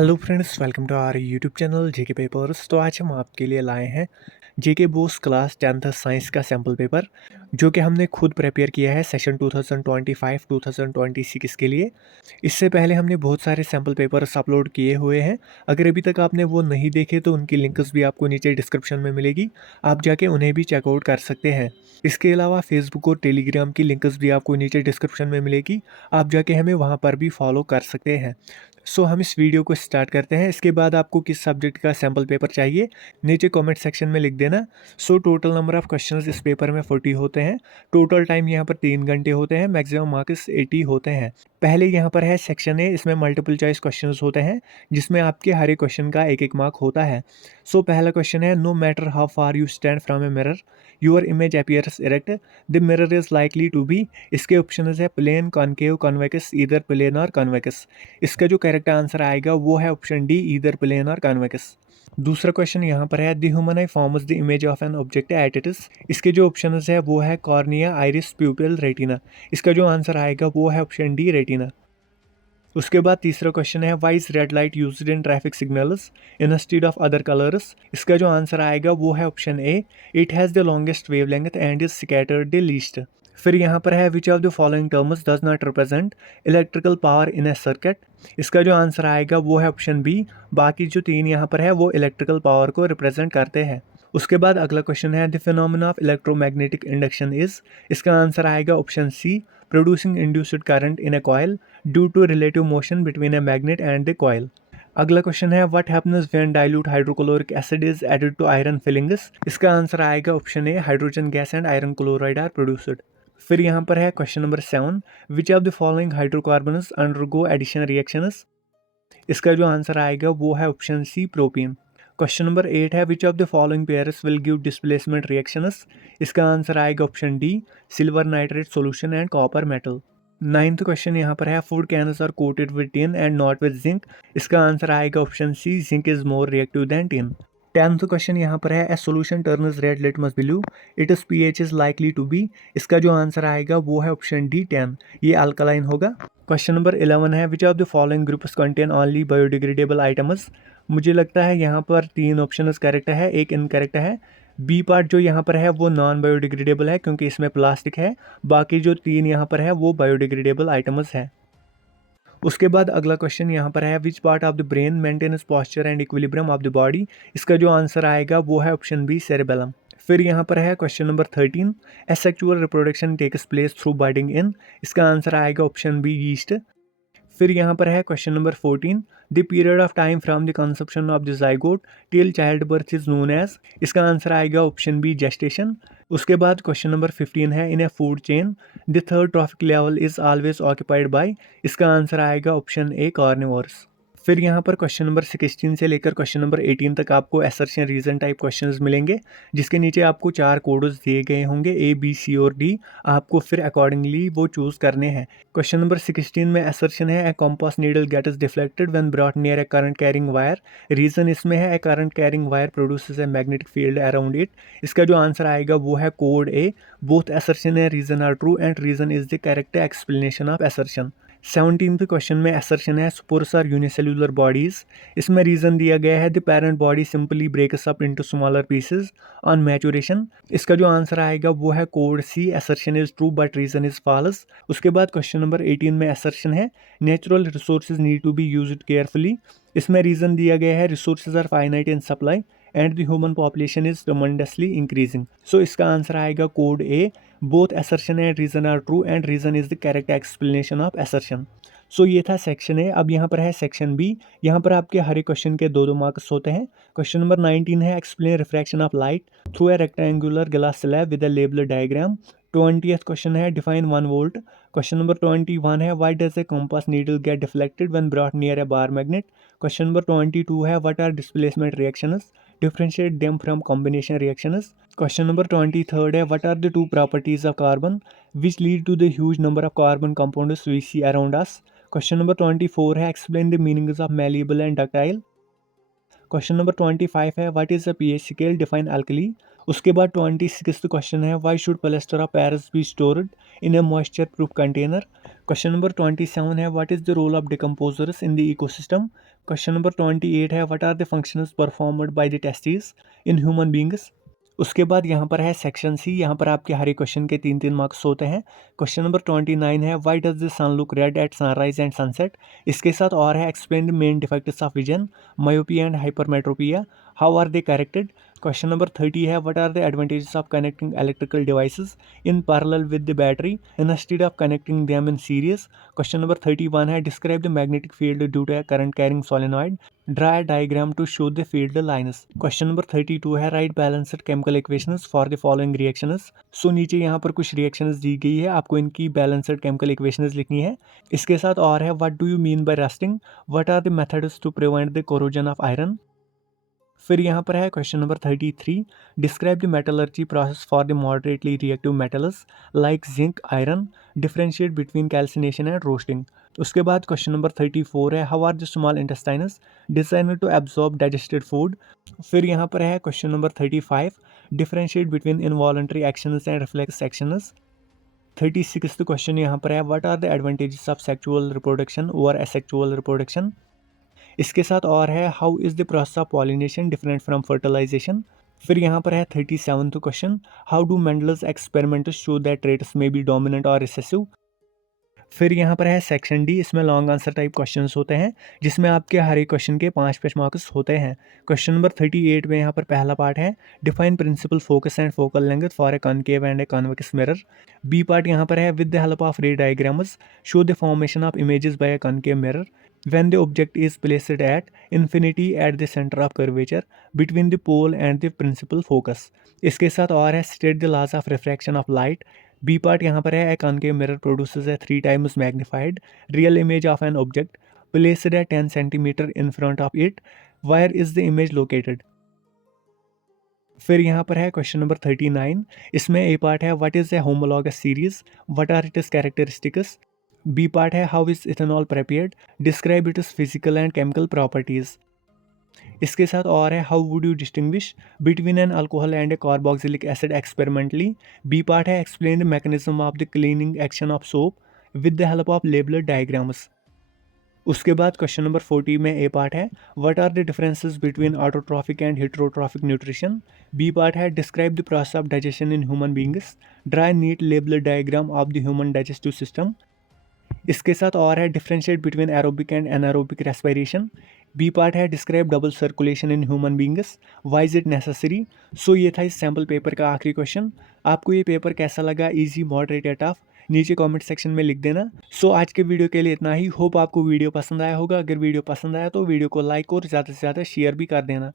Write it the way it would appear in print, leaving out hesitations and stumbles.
Hello friends, welcome to our YouTube channel JK papers. तो आज हम आपके लिए लाए हैं JK BOSE class 10th science का सैम्पल पेपर, जो कि हमने खुद प्रिपेयर किया है सेशन 2025-2026 के लिए। इससे पहले हमने बहुत सारे सैम्पल पेपर्स अपलोड किए हुए हैं। अगर अभी तक आपने वो नहीं देखे तो उनकी लिंक्स भी आपको नीचे डिस्क्रिप्शन में मिलेगी, आप जाके उन्हें भी चेकआउट कर सकते हैं। इसके अलावा फेसबुक और टेलीग्राम की लिंक्स भी आपको नीचे डिस्क्रिप्शन में मिलेगी, आप जाके हमें वहाँ पर भी फॉलो कर सकते हैं। सो हम इस वीडियो को स्टार्ट करते हैं। इसके बाद आपको किस सब्जेक्ट का सैम्पल पेपर चाहिए नीचे कमेंट सेक्शन में लिख देना। So total number of questions इस पेपर में 40 होते हैं। टोटल टाइम यहाँ पर 3 घंटे होते हैं। मैक्सिमम मार्क्स 80 होते हैं। पहले यहाँ पर है सेक्शन ए, इसमें मल्टीपल चॉइस क्वेश्चंस होते हैं, जिसमें आपके हर एक क्वेश्चन का एक एक मार्क होता है। सो पहला क्वेश्चन है, no matter how far you stand from a mirror your image appears erect, the mirror is likely to be. इसके ऑप्शन है plane, concave, convex, either plane और कॉन्वेक्स। इसका जो करेक्ट आंसर आएगा वो है ऑप्शन डी, ईदर प्लेन और convex. दूसरा क्वेश्चन यहाँ पर है, the human eye forms the image of an object at it is. इसके जो ऑप्शन है वो है कॉर्निया, आइरिस, प्यूपिल, रेटिना। इसका जो आंसर आएगा वो है ऑप्शन डी, रेटिना। उसके बाद तीसरा क्वेश्चन है, why is red light used in traffic signals instead of other colours. इसका जो आंसर आएगा वो है option A, it has the longest wavelength and is scattered the least. फिर यहाँ पर है, which of the following terms does not represent electrical power in a circuit. इसका जो आंसर आएगा वो है ऑप्शन बी, बाकी जो तीन यहाँ पर है वो इलेक्ट्रिकल पावर को रिप्रेजेंट करते हैं। उसके बाद अगला क्वेश्चन है, the phenomena of electromagnetic induction is. इसका आंसर आएगा option C, producing induced current in a coil due to relative motion between a magnet and the coil. अगला क्वेश्चन है, what happens when dilute hydrochloric acid is added to iron filings. इसका answer आएगा option A, hydrogen gas and iron chloride are produced. फिर यहाँ पर है question number 7, which of the following hydrocarbons undergo addition reactions. इसका जो answer आएगा वो है option C, propene. Question number 8 है, which of the following pairs will give displacement reactions. इसका आंसर आएगा option D, silver nitrate solution and copper metal. Ninth question यहाँ पर है, food cans are coated with tin and not with zinc. इसका answer आएगा option C, zinc is more reactive than tin. 10th question यहाँ पर है, a solution turns red litmus blue, it is pH is likely to be. इसका जो answer आएगा वो है ऑप्शन डी, 10, ये अल्कलाइन होगा। क्वेश्चन नंबर 11 है, which of the following groups contain only biodegradable items. मुझे लगता है यहाँ पर 3 ऑप्शन करेक्ट है, एक इनकरेक्ट है। बी पार्ट जो यहाँ पर है वो नॉन बायोडिग्रेडेबल है क्योंकि इसमें प्लास्टिक है, बाकी जो 3 यहाँ पर है वो बायोडिग्रेडेबल आइटम्स है। उसके बाद अगला क्वेश्चन यहाँ पर है, which part of the brain maintains posture and equilibrium of the body. इसका जो आंसर आएगा वो है ऑप्शन बी, सेरेबेलम। फिर यहाँ पर है question number 13, asexual reproduction takes place through budding in. इसका आंसर आएगा ऑप्शन बी, यीस्ट। फिर यहाँ पर है question number 14, the period of time from the conception of the zygote till child birth is known as. इसका answer आएगा option B, gestation. उसके बाद क्वेश्चन नंबर 15 है, in a food chain the third trophic level is always occupied by. इसका answer आएगा option A, carnivores. फिर यहाँ पर क्वेश्चन नंबर 16 से लेकर क्वेश्चन नंबर 18 तक आपको असर्शन रीजन टाइप क्वेश्चंस मिलेंगे, जिसके नीचे आपको 4 कोड्स दिए गए होंगे, ए, बी, सी और डी। आपको फिर अकॉर्डिंगली वो चूज करने हैं। क्वेश्चन नंबर 16 में असर्शन है, a compass needle gets deflected when brought near a current carrying wire. Reason इसमें है, a current carrying wire produces a magnetic field around it. इसका जो आंसर आएगा वो है code A, both assertion and reason are true and reason is the correct explanation of assertion. 17th question में assertion है, spores are unicellular bodies. इसमें reason दिया गया है, the parent body simply breaks up into smaller pieces on maturation. इसका जो answer आएगा वो है code C, assertion is true but reason is false. उसके बाद क्वेश्चन नंबर 18 में असर्शन है, natural resources need to be used carefully. इसमें रीजन दिया गया है, resources are finite in supply and the human population is tremendously increasing. So इसका answer आएगा code A, both assertion and reason are true and reason is the correct explanation of assertion. So ये था section A. अब यहाँ पर है section B. यहाँ पर आपके हर एक क्वेश्चन के 2-2 मार्क्स होते हैं। क्वेश्चन नंबर 19 है, explain refraction of light through a rectangular glass slab with a label diagram. 20th question है, डिफाइन 1 वोल्ट। क्वेश्चन नंबर 21 है, why does a compass needle get deflected when brought near a bar magnet. Question number 22 है, what are displacement reactions, differentiate them from combination reactions. Question number 23 है, what are the two properties of carbon which lead to the huge number of carbon compounds we see around us. Question number 24 है, explain the meanings of malleable and ductile. Question number 25 है, what is a pH scale, define alkali. उसके बाद 26th question है, why should plaster of Paris be stored in a moisture proof container. Question number 27 है, what is the role of decomposers in the ecosystem. Question number 28 है what are the functions performed by the testis in human beings. उसके बाद यहाँ पर है section C, यहाँ पर आपके हर एक क्वेश्चन के 3-3 मार्क्स होते हैं। क्वेश्चन नंबर 29 है why does the sun look red at sunrise and sunset. इसके साथ और है explain the main defects of vision, myopia and hypermetropia, how are they corrected. Question number 30 है what are the advantages of connecting electrical devices in parallel with the battery instead of connecting them in series. Question number 31 है describe the magnetic field due to current carrying solenoid, draw a diagram to show the field lines। Question number 32 है write balanced chemical equations for the following reactions. So नीचे यहाँ पर कुछ reactions दी गई है, आपको इनकी बैलेंस्ड केमिकल इक्वेशंस लिखनी है। इसके साथ और है what do you mean by rusting, what are the methods to prevent the corrosion of iron. फिर यहाँ पर है question number 33 describe the metallurgy process for the moderately reactive metals like zinc iron, differentiate between calcination and roasting. उसके बाद question number 34 है how are the small intestines designed to absorb digested food. फिर यहाँ पर है question number 35 differentiate between involuntary actions and reflex actions. 36 question यहाँ पर है what are the advantages of sexual reproduction over asexual reproduction. इसके साथ और है how is the process of pollination different from fertilisation. फिर यहाँ पर है 37 question how do Mendel's experiments show that traits may be dominant और रिसेसिव। फिर यहाँ पर है सेक्शन डी, इसमें लॉन्ग आंसर टाइप क्वेश्चंस होते हैं जिसमें आपके हर एक क्वेश्चन के 5 मार्क्स होते हैं। क्वेश्चन नंबर 38 में यहाँ पर पहला पार्ट है define principal focus and focal length for a concave and a convex mirror. B part यहाँ पर है with the help of ray diagrams show the formation of images by a concave mirror when the object is placed at infinity at the center of curvature between the pole and the principal focus। इसके साथ और है state the laws of refraction of light। B part यहाँ पर है a concave mirror produces a 3 times magnified real image of an object placed at 10 centimeter in front of it, where is the image located। फिर यहाँ पर है question number 39, इसमें A part है what is a homologous series, what are its characteristics. B part है how is ethanol prepared, describe its physical and chemical properties. इसके साथ और है how would you distinguish between an alcohol and a carboxylic acid experimentally. B part है explain the mechanism of the cleaning action of soap with the help of labelled diagrams. उसके बाद question number 40 में ए part है what are the differences between autotrophic and heterotrophic nutrition. B part है describe the process of digestion in human beings, draw neat labelled diagram of the human digestive system. इसके साथ और है differentiate between aerobic and anaerobic respiration. B part है describe double circulation in human beings, why is it necessary. So ये था इस sample paper का आखिरी क्वेश्चन। आपको ये पेपर कैसा लगा, इजी, मॉडरेट या टफ, नीचे कमेंट सेक्शन में लिख देना। सो आज के वीडियो के लिए इतना ही। होप आपको वीडियो पसंद आया होगा। अगर वीडियो पसंद आया तो वीडियो को लाइक और ज़्यादा से ज़्यादा शेयर भी कर देना।